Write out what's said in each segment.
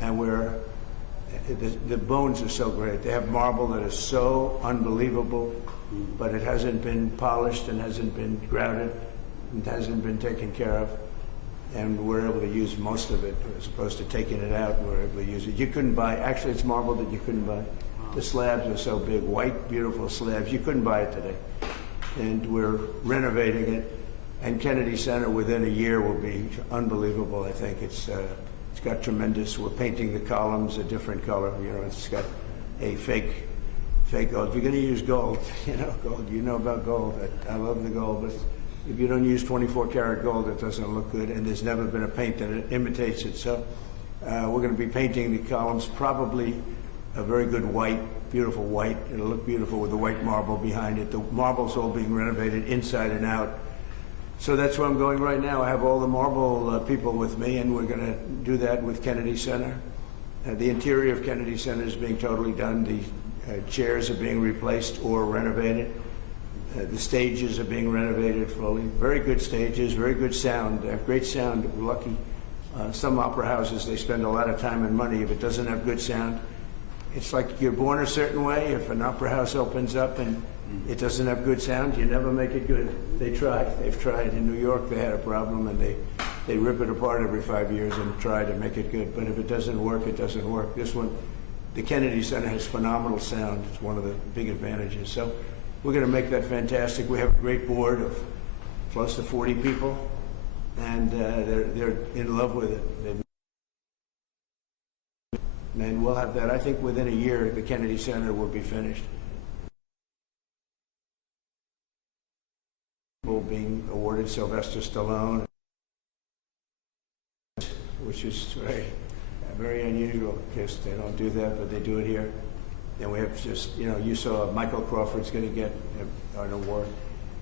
and the bones are so great. They have marble that is so unbelievable, but it hasn't been polished and hasn't been grouted and hasn't been taken care of. And we're able to use most of it as opposed to taking it out. We're able to use it. You couldn't buy, actually it's marble that you couldn't buy. The slabs are so big, white, beautiful slabs. You couldn't buy it today. And we're renovating it. And Kennedy Center within a year will be unbelievable, I think. It's got tremendous, we're painting the columns a different color. You know, it's got a fake gold. If you're going to use gold, gold, you know about gold. I love the gold, but if you don't use 24 karat gold, it doesn't look good, and there's never been a paint that imitates it. So we're going to be painting the columns, probably a very good white, beautiful white. It'll look beautiful with the white marble behind it. The marble's all being renovated inside and out. So that's where I'm going right now. I have all the marble people with me, and we're going to do that with Kennedy Center. The interior of Kennedy Center is being totally done. The chairs are being replaced or renovated. The stages are being renovated fully. Very good stages, very good sound. They have great sound. We're lucky. Some opera houses, they spend a lot of time and money. If it doesn't have good sound, it's like you're born a certain way. If an opera house opens up and it doesn't have good sound, you never make it good. They tried. They've tried. In New York, they had a problem, and they rip it apart every 5 years and try to make it good. But if it doesn't work, it doesn't work. This one, the Kennedy Center has phenomenal sound. It's one of the big advantages. So we're going to make that fantastic. We have a great board of close to 40 people, and they're in love with it. And we'll have that. I think within a year, the Kennedy Center will be finished. Being awarded Sylvester Stallone, which is very unusual because they don't do that, but they do it here. And we have just, you saw Michael Crawford's going to get an award.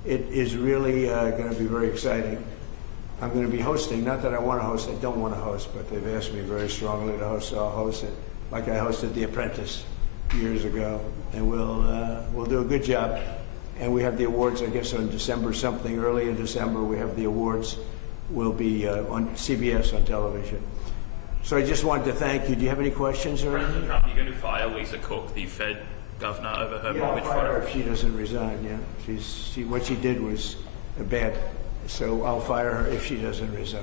It is really going to be very exciting. I'm going to be hosting, not that I want to host, I don't want to host, but they've asked me very strongly to host, so I'll host it. Like I hosted The Apprentice years ago, and we'll do a good job. And we have the awards, I guess, on December something. Early in December, we have the awards. Will be on CBS on television. So I just wanted to thank you. Do you have any questions or anything? President Trump, you're going to fire Lisa Cook, the Fed governor, over her mortgage fraud? If she doesn't resign, yeah. What she did was bad. So I'll fire her if she doesn't resign.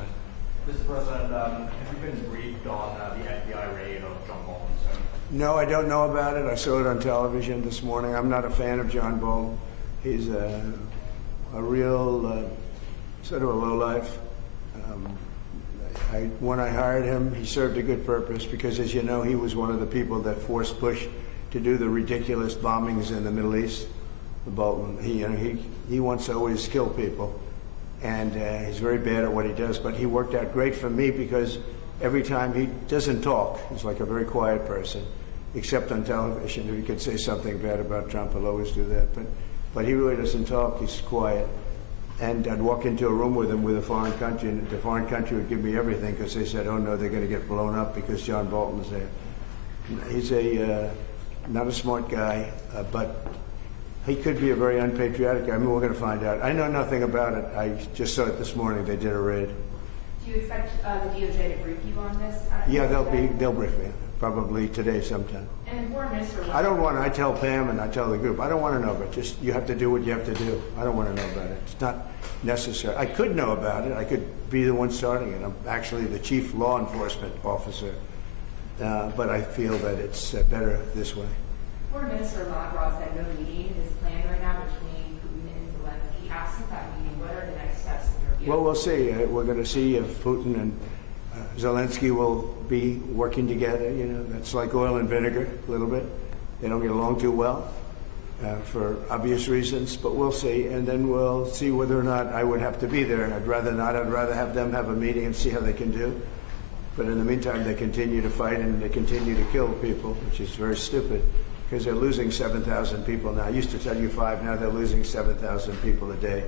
Mr. President, have you been briefed on the FBI raid of John Bolton's home? No, I don't know about it. I saw it on television this morning. I'm not a fan of John Bolton. He's a real sort of a lowlife. When I hired him, he served a good purpose because, as you know, he was one of the people that forced Bush to do the ridiculous bombings in the Middle East. Bolton, he wants to always kill people, and he's very bad at what he does. But he worked out great for me because every time he doesn't talk, he's like a very quiet person, except on television. If he could say something bad about Trump, he'll always do that. But he really doesn't talk. He's quiet. And I'd walk into a room with him with a foreign country, and the foreign country would give me everything because they said, oh, no, they're going to get blown up because John Bolton's there. He's not a smart guy, but he could be a very unpatriotic guy. I mean, we're going to find out. I know nothing about it. I just saw it this morning. They did a raid. Do you expect the DOJ to brief you on this? Yeah, they'll brief me. Probably today sometime. And Foreign Minister, I don't want to. I tell Pam and I tell the group. I don't want to know, but just you have to do what you have to do. I don't want to know about it. It's not necessary. I could know about it. I could be the one starting it. I'm actually the chief law enforcement officer, but I feel that it's better this way. Foreign Minister Lavrov said no meeting is planned right now between Putin and Zelensky. Absent that meeting, what are the next steps in your view? Well, we'll see. We're going to see if Putin and Zelensky will be working together. That's like oil and vinegar a little bit. They don't get along too well for obvious reasons, but we'll see. And then we'll see whether or not I would have to be there. I'd rather not. I'd rather have them have a meeting and see how they can do. But in the meantime, they continue to fight and they continue to kill people, which is very stupid because they're losing 7,000 people now. I used to tell you 5, now they're losing 7,000 people a day.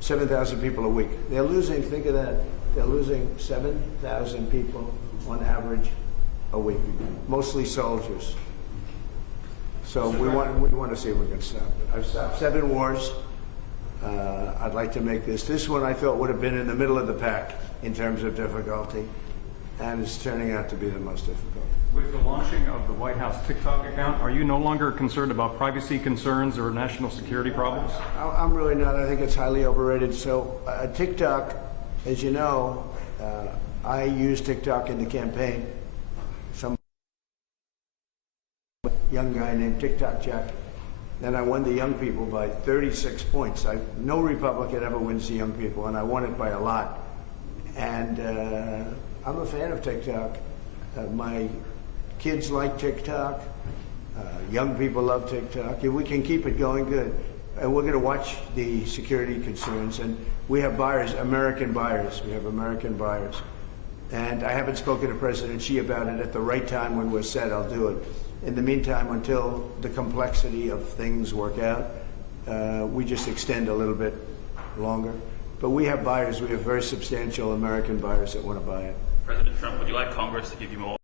7,000 people a week. They're losing, think of that, they're losing 7,000 people on average a week, mostly soldiers. So we want to see if we can stop it. I've stopped 7 wars. I'd like to make this one I felt would have been in the middle of the pack in terms of difficulty. and it's turning out to be the most difficult. With the launching of the White House TikTok account, are you no longer concerned about privacy concerns or national security problems? I'm really not. I think it's highly overrated. So TikTok, as you know, I used TikTok in the campaign. Some young guy named TikTok Jack. And I won the young people by 36 points. No Republican ever wins the young people, and I won it by a lot. And I'm a fan of TikTok. My kids like TikTok. Young people love TikTok. If we can keep it going, good. And we're going to watch the security concerns. And we have buyers, American buyers. We have American buyers. And I haven't spoken to President Xi about it. At the right time when we're set, I'll do it. In the meantime, until the complexity of things work out, we just extend a little bit longer. But we have buyers. We have very substantial American buyers that want to buy it. President Trump, would you like Congress to give you more